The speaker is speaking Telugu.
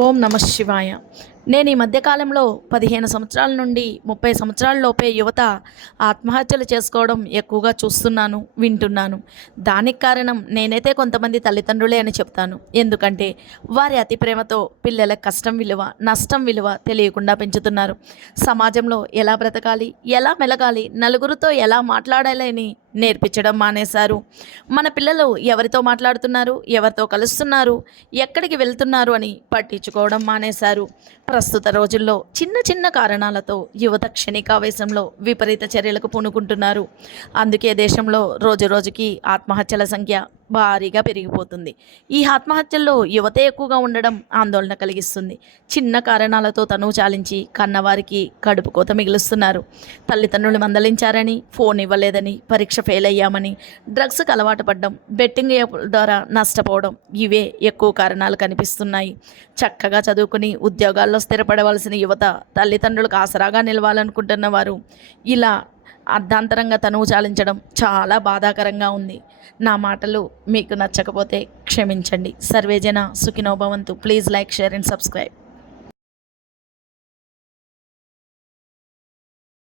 ఓం నమ శివాయ. నేను ఈ మధ్యకాలంలో పదిహేను సంవత్సరాల నుండి ముప్పై సంవత్సరాల లోపే యువత ఆత్మహత్యలు చేసుకోవడం ఎక్కువగా చూస్తున్నాను వింటున్నాను. దానికి కారణం నేనైతే కొంతమంది తల్లిదండ్రులే అని చెప్తాను. ఎందుకంటే వారి అతి ప్రేమతో పిల్లల కష్టం విలువ నష్టం విలువ తెలియకుండా పెంచుతున్నారు. సమాజంలో ఎలా బ్రతకాలి ఎలా మెలగాలి నలుగురితో ఎలా మాట్లాడాలని నేర్పించడం మానేశారు. మన పిల్లలు ఎవరితో మాట్లాడుతున్నారు ఎవరితో కలుస్తున్నారు ఎక్కడికి వెళ్తున్నారు అని పట్టించుకోవడం మానేశారు. ప్రస్తుత రోజుల్లో చిన్న చిన్న కారణాలతో యువత క్షణికావేశంలో విపరీత చర్యలకు పూనుకుంటున్నారు. అందుకే దేశంలో రోజు రోజుకి ఆత్మహత్యల సంఖ్య భారీగా పెరిగిపోతుంది. ఈ ఆత్మహత్యల్లో యువత ఎక్కువగా ఉండడం ఆందోళన కలిగిస్తుంది. చిన్న కారణాలతో తనువు చాలించి కన్నవారికి కడుపు కోత మిగులుస్తున్నారు. తల్లిదండ్రులు మందలించారని ఫోన్ ఇవ్వలేదని పరీక్ష ఫెయిల్ అయ్యామని డ్రగ్స్కి అలవాటు పడ్డం బెట్టింగ్ ద్వారా నష్టపోవడం ఇవే ఎక్కువ కారణాలు కనిపిస్తున్నాయి. చక్కగా చదువుకుని ఉద్యోగాల్లో స్థిరపడవలసిన యువత తల్లిదండ్రులకు ఆసరాగా నిలవాలనుకుంటున్న వారు ఇలా అర్ధాంతరంగా తనువు చాలించడం చాలా బాధాకరంగా ఉంది. నా మాటలు మీకు నచ్చకపోతే క్షమించండి. సర్వేజన Sukhinobhavantu please like share and subscribe.